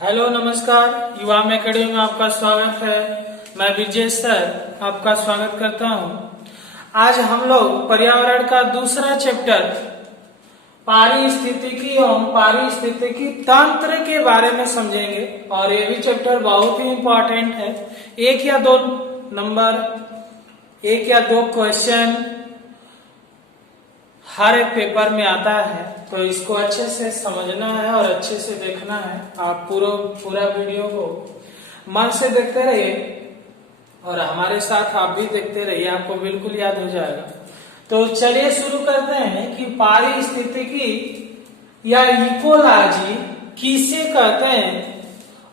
Hello नमस्कार, युवाम academy में आपका स्वागत है। मैं विजय सर आपका स्वागत करता हूं। आज हम लोग पर्यावरण का दूसरा चैप्टर पारिस्थितिकी एवं पारिस्थितिकी तंत्र के बारे में समझेंगे और ये भी चैप्टर बहुत ही इम्पोर्टेंट है। एक या दो क्वेश्चन हर एक पेपर में आता है, तो इसको अच्छे से समझना है और अच्छे से देखना है। आप पूरा वीडियो को मन से देखते रहिए और हमारे साथ आप भी देखते रहिए, आपको बिल्कुल याद हो जाएगा। तो चलिए शुरू करते हैं कि पारिस्थितिकी या इकोलॉजी किसे कहते हैं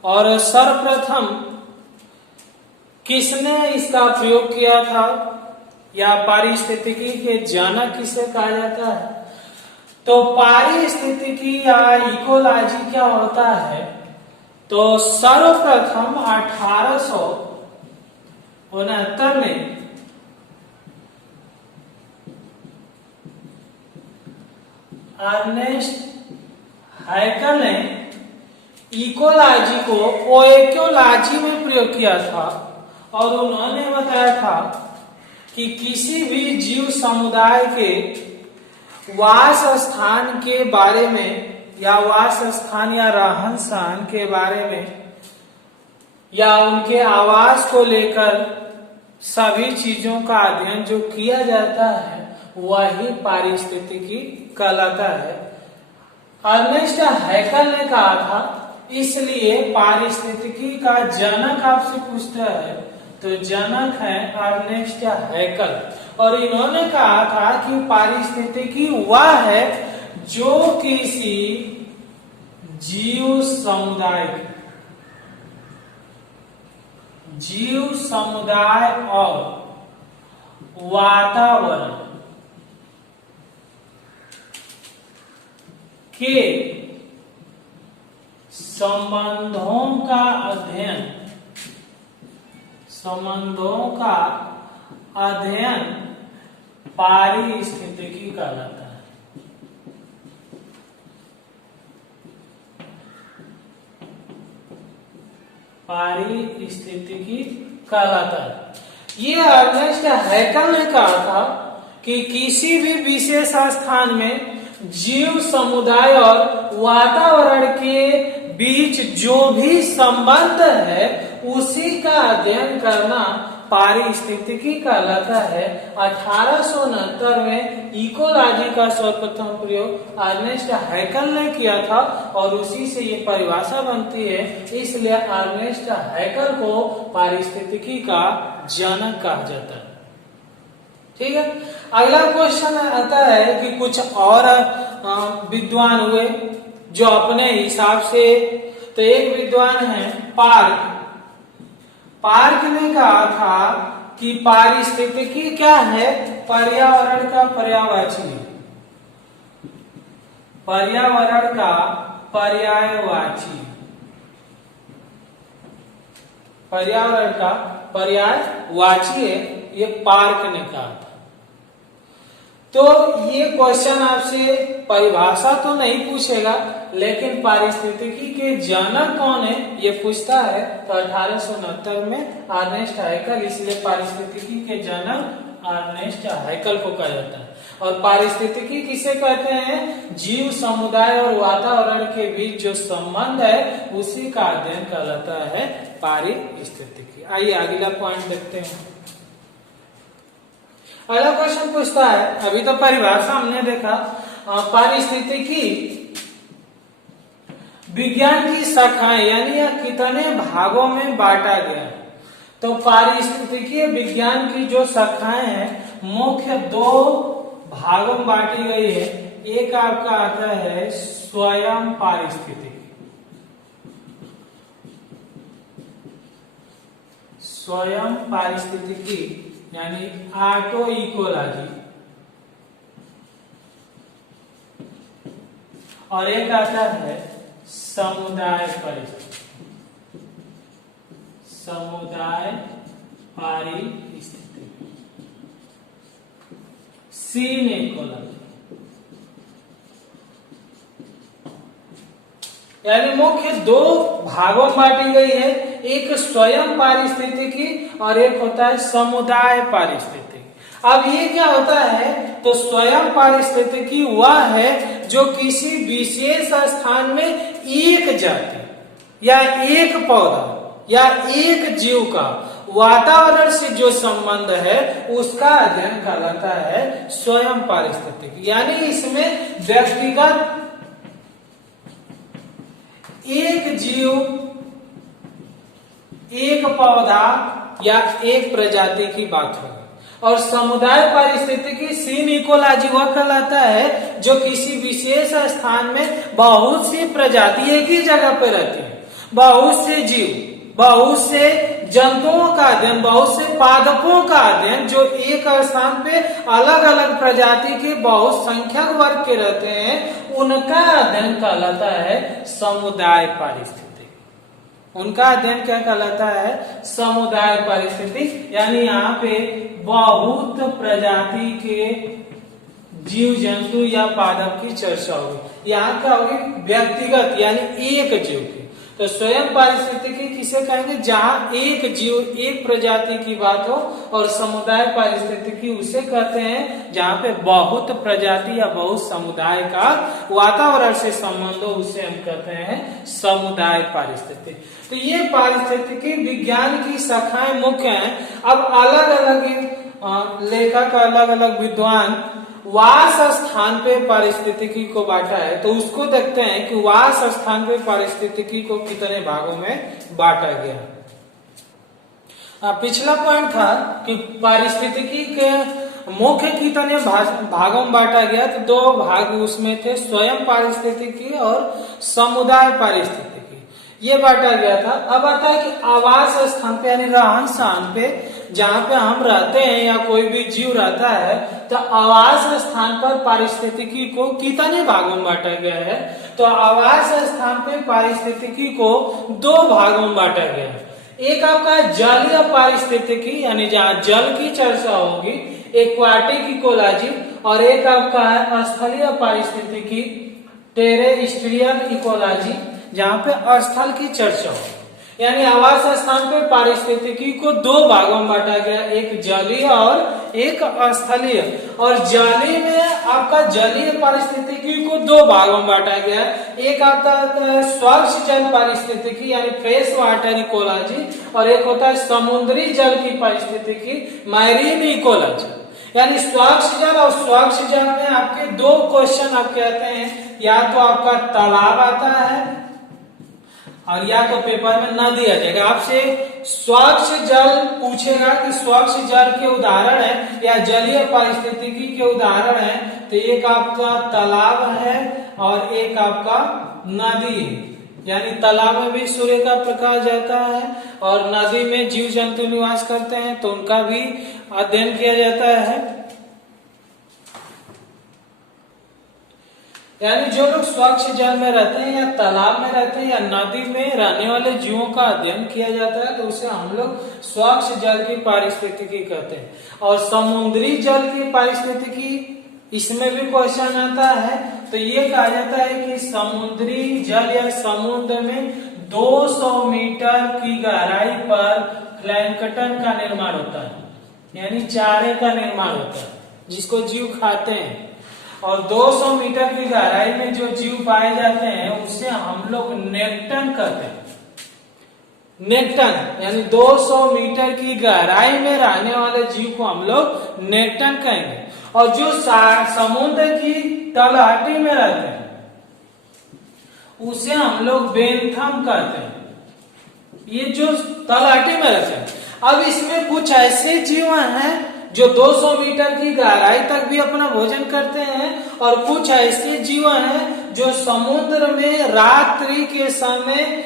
और सर्वप्रथम किसने इसका प्रयोग किया था या पारिस्थितिकी के जनक किसे कहा जाता है। तो पारिस्थितिकी या इकोलॉजी क्या होता है, तो सर्वप्रथम 1869 में अर्नेस्ट हैकल ने इकोलॉजी को ओएकोलॉजी में प्रयोग किया था और उन्होंने बताया था कि किसी भी जीव समुदाय के वास स्थान के बारे में या वास स्थान या रहन सहन के बारे में या उनके आवास को लेकर सभी चीजों का अध्ययन जो किया जाता है वही पारिस्थितिकी कहलाता है। अर्नेस्ट हैकल ने कहा था, इसलिए पारिस्थितिकी का जनक आपसे पूछता है तो जनक है अर्नेस्ट हैकल। और इन्होंने कहा था कि पारिस्थितिकी वह है जो किसी जीव समुदाय और वातावरण के संबंधों का अध्ययन पारिस्थितिकी कहलाता है। पारिस्थितिकी कहलाता है। ये अर्नेस्ट हैकल ने कहा था कि किसी भी विशेष स्थान में जीव समुदाय और वातावरण के बीच जो भी संबंध है उसी का अध्ययन करना पारिस्थितिकी कहलाता है। 1869 में इकोलॉजी का सर्वप्रथम प्रयोग अर्नेस्ट हैकल ने किया था और उसी से ये परिभाषा बनती है, इसलिए अर्नेस्ट हैकल को पारिस्थितिकी का जनक कहा जाता है। ठीक है, अगला क्वेश्चन आता है कि कुछ और विद्वान हुए जो अपने हिसाब से, तो एक विद्वान है पार्क ने कहा था कि पारिस्थितिकी क्या है, पर्यावरण का पर्यायवाची है, ये पार्क ने कहा था। तो ये क्वेश्चन आपसे परिभाषा तो नहीं पूछेगा, लेकिन पारिस्थितिकी के जनक कौन है ये पूछता है। तो 1869 में अर्नेस्ट हैकल, इसलिए पारिस्थितिकी के जनक अर्नेस्ट हैकल को कहा जाता है। और पारिस्थितिकी किसे कहते हैं, जीव समुदाय और वातावरण के बीच जो संबंध है उसी का अध्ययन कहलाता है पारिस्थितिकी। आइए अगला पॉइंट देखते हैं। अगला क्वेश्चन पूछता है, अभी तो परिभाषा हमने देखा, पारिस्थितिकी विज्ञान की शाखाएं यानी कितने भागों में बांटा गया। तो पारिस्थितिकी विज्ञान की जो शाखाएं हैं मुख्य 2 भागों में बांटी गई है। एक आपका आता है स्वयं पारिस्थितिकी यानी ऑटो इकोलॉजी, और एक आता है समुदाय पारिस्थितिकी, सीन इकोलॉजी। यानी मुख्य दो भागों में बांटी गई है, एक स्वयं पारिस्थितिकी और एक होता है समुदाय पारिस्थितिकी। अब ये क्या होता है, तो स्वयं पारिस्थितिकी वह है जो किसी विशेष स्थान में एक जाति या एक पौधा या एक जीव का वातावरण से जो संबंध है उसका अध्ययन कहलाता है स्वयं पारिस्थितिकी। यानी इसमें व्यक्तिगत एक जीव, एक पौधा या एक प्रजाति की बात होगी। और समुदाय पारिस्थितिकी सीन इकोलॉजी वह कहलाता है जो किसी विशेष स्थान में बहुत सी प्रजाति एक ही जगह पे रहती है, बहुत से जीव, बहुत से जंतुओं का अध्ययन, बहुत से पादपों का अध्ययन जो एक स्थान पे अलग अलग प्रजाति के बहुत संख्यक वर्ग के रहते हैं, उनका अध्ययन कहलाता है समुदाय पारिस्थितिकी। उनका अध्ययन क्या कहलाता है, समुदाय पारिस्थितिकी। यानी यहाँ पे बहुत प्रजाति के जीव जंतु या पादप की चर्चा होगी। यहाँ क्या होगी, व्यक्तिगत यानी एक जीव की। तो स्वयं पारिस्थितिकी किसे कहेंगे, जहाँ एक जीव, एक प्रजाति की बात हो, और समुदाय पारिस्थितिकी उसे कहते हैं जहाँ पे बहुत प्रजाति या बहुत समुदाय का वातावरण से संबंध हो, उसे हम कहते हैं समुदाय पारिस्थितिकी। तो ये पारिस्थितिकी विज्ञान की शाखाएं मुख्य हैं। अब अलग अलग लेखक, अलग अलग विद्वान वास स्थान पे पारिस्थितिकी को बांटा है, तो उसको देखते हैं कि वास स्थान पे पारिस्थितिकी को कितने भागों में बांटा गया। पिछला पॉइंट था कि पारिस्थितिकी के मुख्य कितने भागों में बांटा गया, तो दो भाग उसमें थे, स्वयं पारिस्थितिकी और समुदाय पारिस्थितिकी, ये बांटा गया था। अब आता है कि आवास स्थान पे यानी रहन सहन पे जहाँ पे हम रहते हैं या कोई भी जीव रहता है, तो आवास स्थान पर पारिस्थितिकी को कितने भागों में बांटा गया है, तो आवास स्थान पे पारिस्थितिकी को दो भागों में बांटा गया है। एक आपका जलीय पारिस्थितिकी यानी जहाँ जल की चर्चा होगी, एक्वाटिक इकोलॉजी, और एक आपका है स्थलीय पारिस्थितिकी, टेरेस्ट्रियल इकोलॉजी, जहाँ पे स्थल की चर्चा हो। यानी आवास स्थान पे पारिस्थितिकी को दो भागों में बांटा गया, एक जलीय और एक स्थलीय। और जलीय में आपका जलीय पारिस्थितिकी को दो भागों में बांटा गया, एक आपका स्वच्छ जल पारिस्थितिकी यानी फ्रेश वाटर इकोलॉजी, और एक होता है समुद्री जल की पारिस्थितिकी, मैरीन इकोलॉजी। यानी स्वच्छ जल और स्वच्छ जल में आपके दो क्वेश्चन आपके आते हैं, या तो आपका तालाब आता है और या तो पेपर में न दिया जाएगा। आपसे स्वच्छ जल पूछेगा कि स्वच्छ जल के उदाहरण है या जलीय पारिस्थितिकी के उदाहरण है, तो एक आपका तालाब है और एक आपका नदी है। यानी तालाब में भी सूर्य का प्रकाश जाता है और नदी में जीव जंतु निवास करते हैं, तो उनका भी अध्ययन किया जाता है। यानी जो लोग स्वच्छ जल में रहते हैं या तालाब में रहते हैं या नदी में रहने वाले जीवों का अध्ययन किया जाता है, तो उसे हम लोग स्वच्छ जल की पारिस्थितिकी कहते हैं। और समुद्री जल की पारिस्थितिकी, इसमें भी क्वेश्चन आता है, तो ये कहा जाता है कि समुद्री जल या समुद्र में 200 मीटर की गहराई पर प्लैंकटन का निर्माण होता है, यानी चारे का निर्माण होता है जिसको जीव खाते हैं। और 200 मीटर की गहराई में जो जीव पाए जाते हैं उसे हम लोग नेक्टन कहते हैं। नेक्टन यानी 200 मीटर की गहराई में रहने वाले जीव को हम लोग नेक्टन कहेंगे। और जो समुद्र की तलहटी में रहते हैं उसे हम लोग बेंथम कहते हैं, ये जो तलहटी में रहते हैं। अब इसमें कुछ ऐसे जीव हैं जो 200 मीटर की गहराई तक भी अपना भोजन करते हैं, और कुछ ऐसे जीव हैं जो समुद्र में रात्रि के समय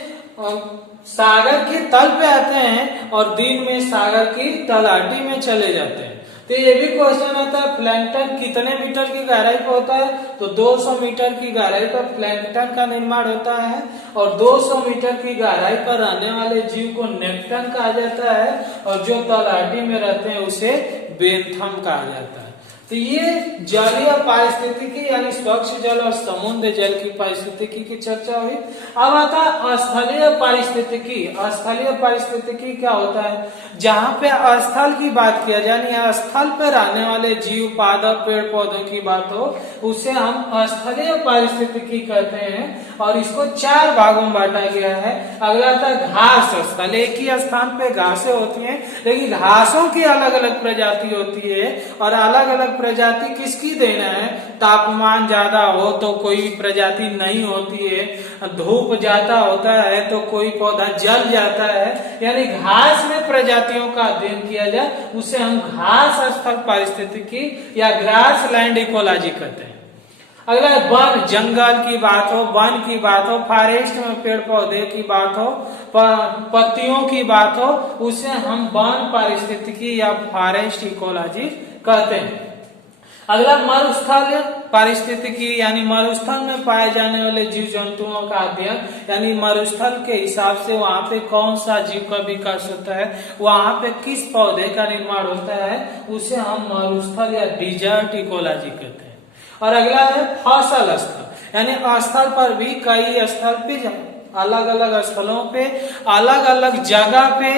सागर के तल पे आते हैं और दिन में सागर की तलहटी में चले जाते हैं। तो ये भी क्वेश्चन आता है, प्लैंकटन कितने मीटर की गहराई पर होता है, तो 200 मीटर की गहराई पर प्लैंकटन का निर्माण होता है, और 200 मीटर की गहराई पर रहने वाले जीव को नेक्टन कहा जाता है, और जो तलहटी में रहते हैं उसे बेंथम कहा जाता है। तो ये जलीय पारिस्थितिकी यानी स्वच्छ जल और समुद्र जल की पारिस्थितिकी की चर्चा हुई। अब आता है स्थलीय पारिस्थितिकी। स्थलीय पारिस्थितिकी क्या होता है? जहाँ पे स्थल की बात किया जाए यानी स्थल पे रहने वाले जीव पादप पेड़ पौधों की बात हो, उसे हम स्थलीय पारिस्थितिकी कहते हैं। और इसको 4 भागों में बांटा गया है। अगला था घास स्थल। एक ही स्थान पे घासें होती हैं, लेकिन घासों की अलग अलग प्रजाति होती है। और अलग अलग प्रजाति किसकी देना है? तापमान ज्यादा हो तो कोई प्रजाति नहीं होती है, धूप ज्यादा होता है तो कोई पौधा जल जाता है। यानी घास में प्रजातियों का अध्ययन किया जाए उसे हम घास स्थल पारिस्थितिकी या ग्रास लैंड इकोलॉजी कहते हैं। अगला वन जंगल की बात हो, वन की बात हो, फॉरेस्ट में पेड़ पौधे की बात हो, पत्तियों की बात हो, उसे हम वन पारिस्थितिकी या फॉरेस्ट इकोलॉजी कहते हैं। अगला मरुस्थल पारिस्थितिकी यानी मरुस्थल में पाए जाने वाले जीव जंतुओं का अध्ययन, यानी मरुस्थल के हिसाब से वहां पे कौन सा जीव का विकास होता है, वहां पे किस पौधे का निर्माण होता है, उसे हम मरुस्थल या डिजर्ट इकोलॉजी कहते हैं। और अगला है फसल स्थल, यानी स्थल पर भी कई स्थल पे अलग अलग स्थलों पे अलग अलग जगह पे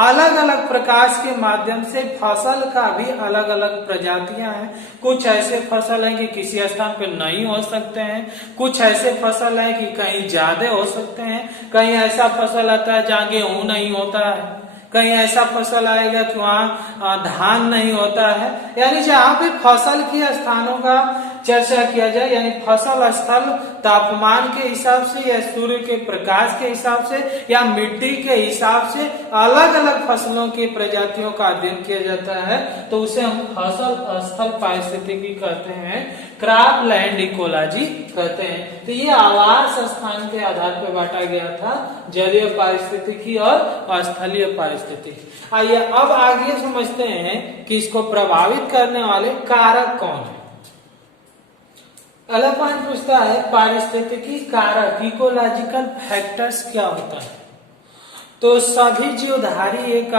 अलग अलग प्रकाश के माध्यम से फसल का भी अलग अलग प्रजातियां हैं। कुछ ऐसे फसल हैं कि किसी स्थान पे नहीं हो सकते हैं, कुछ ऐसे फसल हैं कि कहीं ज्यादा हो सकते हैं, कहीं ऐसा फसल आता है जहाँ गेहूं नहीं होता है, कहीं ऐसा फसल आएगा कि वहाँ धान नहीं होता है। यानी जहाँ पे फसल के स्थानों का चर्चा किया जाए, यानी फसल स्थल तापमान के हिसाब से या सूर्य के प्रकाश के हिसाब से या मिट्टी के हिसाब से अलग अलग फसलों की प्रजातियों का अध्ययन किया जाता है, तो उसे हम फसल स्थल पारिस्थितिकी कहते हैं, क्रॉप लैंड इकोलॉजी कहते हैं। तो ये आवास स्थान के आधार पर बांटा गया था, जलीय पारिस्थितिकी और स्थलीय पारिस्थितिकी। आइए अब आगे समझते हैं कि इसको प्रभावित करने वाले कारक कौन है। अगला पॉइंट पूछता है पारिस्थितिकी कारक इकोलॉजिकल फैक्टर्स क्या होता है। तो सभी जीवधारी एक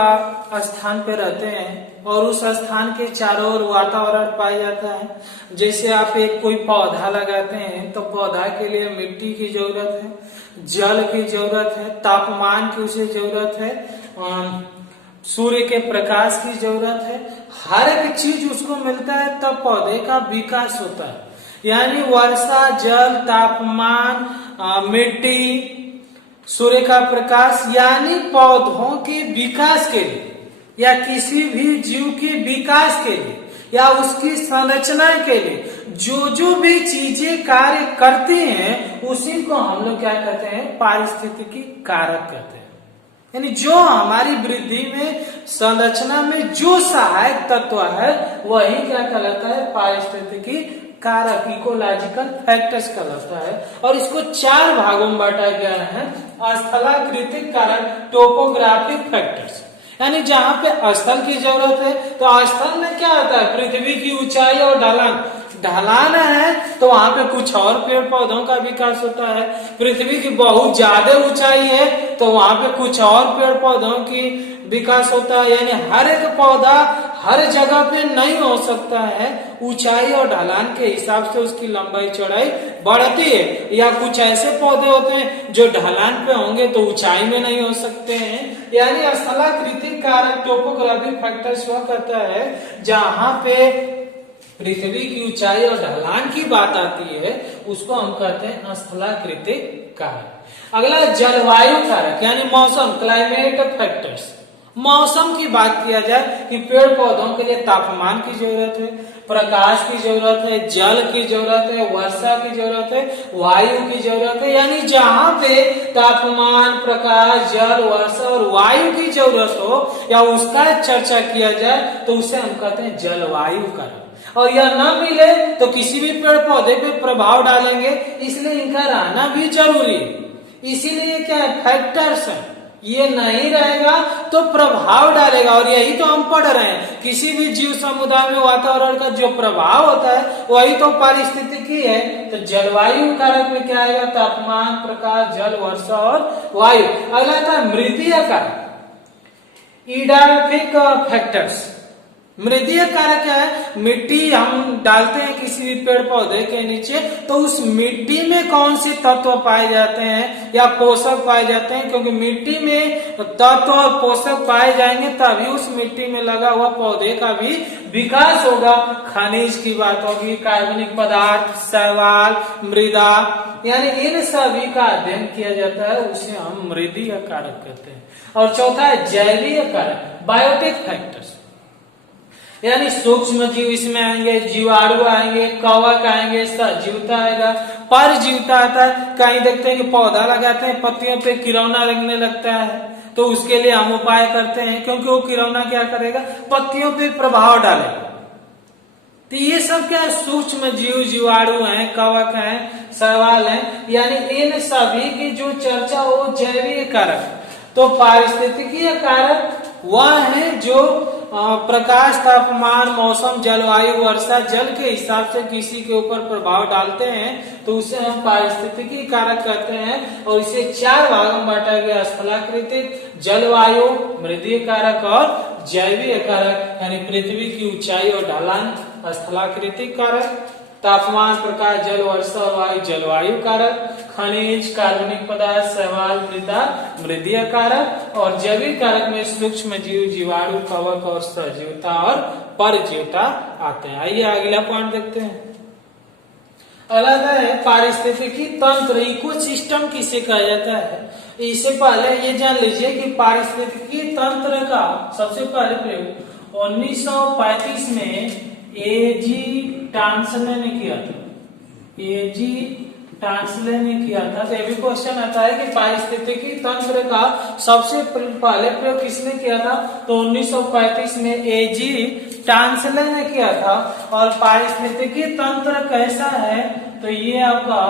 स्थान पे रहते हैं और उस स्थान के चारों ओर वातावरण पाया जाता है। जैसे आप एक कोई पौधा लगाते हैं तो पौधा के लिए मिट्टी की जरूरत है, जल की जरूरत है, तापमान की उसे जरूरत है, सूर्य के प्रकाश की जरूरत है। हर एक चीज उसको मिलता है तब पौधे का विकास होता है। यानी वर्षा, जल, तापमान, मिट्टी, सूर्य का प्रकाश, यानी पौधों के विकास के लिए या किसी भी जीव के विकास के लिए या उसकी संरचना के लिए जो जो भी चीजें कार्य करती हैं उसी को हम लोग क्या कहते हैं? पारिस्थितिकी कारक कहते हैं। यानी जो हमारी वृद्धि में संरचना में जो सहायक तत्व है वही क्या कहलाता है? पारिस्थितिकी कारक इकोलॉजिकल फैक्टर्स कहलाता है। और इसको 4 भागों में बांटा गया है। स्थलाकृतिक कारक टोपोग्राफिक फैक्टर्स, यानी जहाँ पे स्थल की जरूरत है तो स्थल में क्या होता है? पृथ्वी की ऊंचाई और ढलान। ढलान है तो वहां पे कुछ और पेड़ पौधों का विकास होता है। पृथ्वी की बहुत ज्यादा ऊंचाई है तो वहां पे कुछ और पेड़ पौधों की विकास होता है। यानी हर एक पौधा हर जगह पे नहीं हो सकता है, ऊंचाई और ढलान के हिसाब से उसकी लंबाई चौड़ाई बढ़ती है। या कुछ ऐसे पौधे होते हैं जो ढलान पे होंगे तो ऊंचाई में नहीं हो सकते हैं। यानी स्थलाकृतिक कारक टोपोग्राफिक फैक्टर्स हुआ करता है जहां पे पृथ्वी की ऊंचाई और ढलान की बात आती है उसको हम कहते हैं स्थलाकृतिक कारक। अगला जलवायु कारक यानी मौसम, क्लाइमेट फैक्टर्स। मौसम की बात किया जाए कि पेड़ पौधों के लिए तापमान की जरूरत है, प्रकाश की जरूरत है, जल की जरूरत है, वर्षा की जरूरत है, वायु की जरूरत है। यानी जहाँ पे तापमान, प्रकाश, जल, वर्षा और वायु की जरूरत हो या उसका चर्चा किया जाए तो उसे हम कहते हैं जलवायु कारक। और यह न मिले तो किसी भी पेड़ पौधे पे प्रभाव डालेंगे, इसलिए इनका रहना भी जरूरी है। इसीलिए क्या है? फैक्टर्स है। ये नहीं रहेगा तो प्रभाव डालेगा। और यही तो हम पढ़ रहे हैं, किसी भी जीव समुदाय में वातावरण का जो प्रभाव होता है वही तो पारिस्थितिकी है। तो जलवायु कारक में क्या आएगा? तापमान, प्रकाश, जल, वर्षा और वायु। अगला था मृदीय कारक, इडाफिक फैक्टर्स। मृदीय कारक क्या है? मिट्टी हम डालते हैं किसी भी पेड़ पौधे के नीचे, तो उस मिट्टी में कौन से तत्व पाए जाते हैं या पोषक पाए जाते हैं, क्योंकि मिट्टी में तत्व और पोषक पाए जाएंगे तभी उस मिट्टी में लगा हुआ पौधे का भी विकास होगा। खनिज की बात होगी, कार्बनिक पदार्थ, शैवाल, मृदा, यानी इन सभी का अध्ययन किया जाता है, उसे हम मृदीय कारक कहते हैं। और चौथा है जैवीय कारक, बायोटिक फैक्टर्स, यानी सूक्ष्म जीव इसमें आएंगे, जीवाणु आएंगे, कवक आएंगे, सजीवता आएगा, परजीवता आता है। कहीं देखते हैं कि पौधा लगाते हैं, पत्तियों पे किरौना लगने लगता है, तो उसके लिए हम उपाय करते हैं, क्योंकि वो किरौना क्या करेगा? पत्तियों पे प्रभाव डालेगा। तो ये सब क्या है? सूक्ष्म जीव, जीवाणु हैं, कवक हैं, शैवाल हैं, यानी इन सभी की जो चर्चा हो जैवीय कारक। तो पारिस्थितिकीय कारक वह है जो प्रकाश, तापमान, मौसम, जलवायु, वर्षा जल के हिसाब से किसी के ऊपर प्रभाव डालते हैं, तो उसे हम पारिस्थितिकी कारक कहते हैं। और इसे 4 भागों में बांटा गया: स्थलाकृतिक, जलवायु, मृदीय कारक और जैवीय कारक, यानी पृथ्वी की ऊंचाई और ढलान स्थलाकृतिक कारक, तापमान, प्रकाश, जल, वर्षा और वायु जलवायु कारक, खनिज, कार्बनिक पदार्थ, शैवाल, मृदा मृदीय कारक, और जैविक कारक में सूक्ष्म जीव, जीवाणु, कवक और सजीवता और परजीवता आते हैं। आइए अगला पॉइंट देखते हैं। अगला है पारिस्थितिकी तंत्र, इकोसिस्टम किसे कहा जाता है। इससे पहले ये जान लीजिए कि पारिस्थितिकी तंत्र का सबसे पहले प्रयोग 1935 में एजी टांसले ने किया था। एजी टांसले ने किया था। तो ये भी क्वेश्चन आता है कि पारिस्थितिकी तंत्र का सबसे पहले प्रयोग किसने किया था? तो 1935 में एजी टांसले ने किया था। और पारिस्थितिकी तंत्र कैसा है? तो ये आपका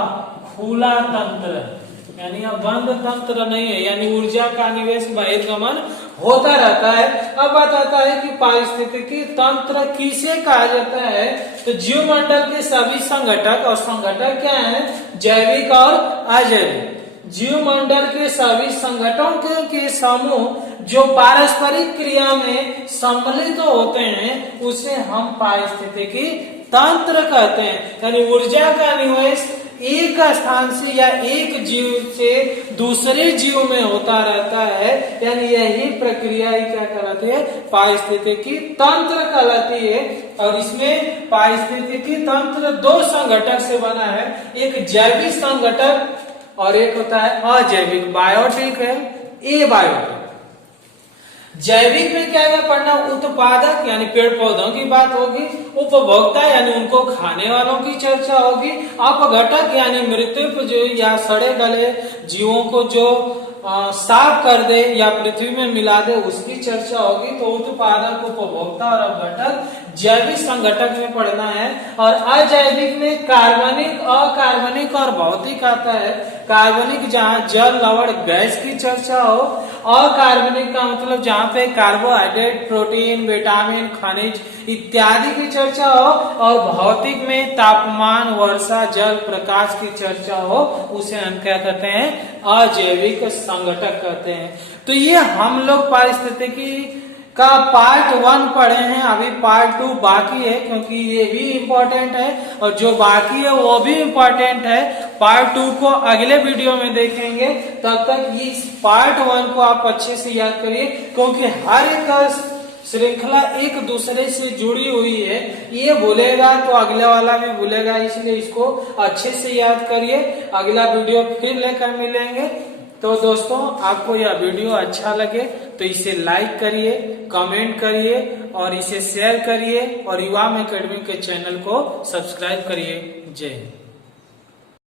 खुला तंत्र है, यानी अब बंद तंत्र नहीं है, यानी ऊर्जा का निवेश बहिर्गमन होता रहता है। अब बात आता है कि पारिस्थितिकी तंत्र किसे कहा जाता है। तो जीवमंडल के सभी संघटक, और संघटक क्या है? जैविक और अजैविक। जीवमंडल के सभी संगठनों के समूह जो पारस्परिक क्रिया में सम्मिलित होते हैं, उसे हम पारिस्थितिकी तंत्र कहते हैं। यानी ऊर्जा का निवेश एक स्थान से या एक जीव से दूसरे जीव में होता रहता है, यानी यही प्रक्रिया ही क्या कहलाती है? पारिस्थितिकी तंत्र कहलाती है। और इसमें पारिस्थितिकी तंत्र 2 संघटक से बना है, एक जैविक संघटक और एक होता है अजैविक, बायोटिक है, ए बायोटिक। जैविक में क्या है पढ़ना? उत्पादक यानी पेड़ पौधों की बात होगी, उपभोक्ता यानी उनको खाने वालों की चर्चा होगी, अपघटक यानी मृत्यु जो या सड़े गले जीवों को जो साफ कर दे या पृथ्वी में मिला दे उसकी चर्चा होगी। तो उत्पादक, उपभोक्ता और अपघटक जैविक संघटक में पढ़ना है। और अजैविक में कार्बनिक, अकार्बनिक और भौतिक आता है। कार्बनिक जहाँ जल, लवण, गैस की चर्चा हो, अकार्बनिक का मतलब जहाँ पे कार्बोहाइड्रेट, प्रोटीन, विटामिन, खनिज इत्यादि की चर्चा हो, और भौतिक में तापमान, वर्षा, जल, प्रकाश की चर्चा हो, उसे हम क्या कहते हैं? अजैविक संघटक कहते हैं। तो ये हम लोग पारिस्थितिकी का पार्ट 1 पढ़े हैं, अभी पार्ट 2 बाकी है, क्योंकि ये भी इम्पोर्टेंट है और जो बाकी है वो भी इम्पोर्टेंट है। पार्ट 2 को अगले वीडियो में देखेंगे। तब तक इस पार्ट 1 को आप अच्छे से याद करिए, क्योंकि हर एक श्रृंखला एक दूसरे से जुड़ी हुई है। ये भूलेगा तो अगले वाला भी भूलेगा, इसलिए इसको अच्छे से याद करिए। अगला वीडियो फिर लेकर मिलेंगे। तो दोस्तों, आपको यह वीडियो अच्छा लगे तो इसे लाइक करिए, कमेंट करिए और इसे शेयर करिए, और युवा में एकेडमी के चैनल को सब्सक्राइब करिए। जय हिंद।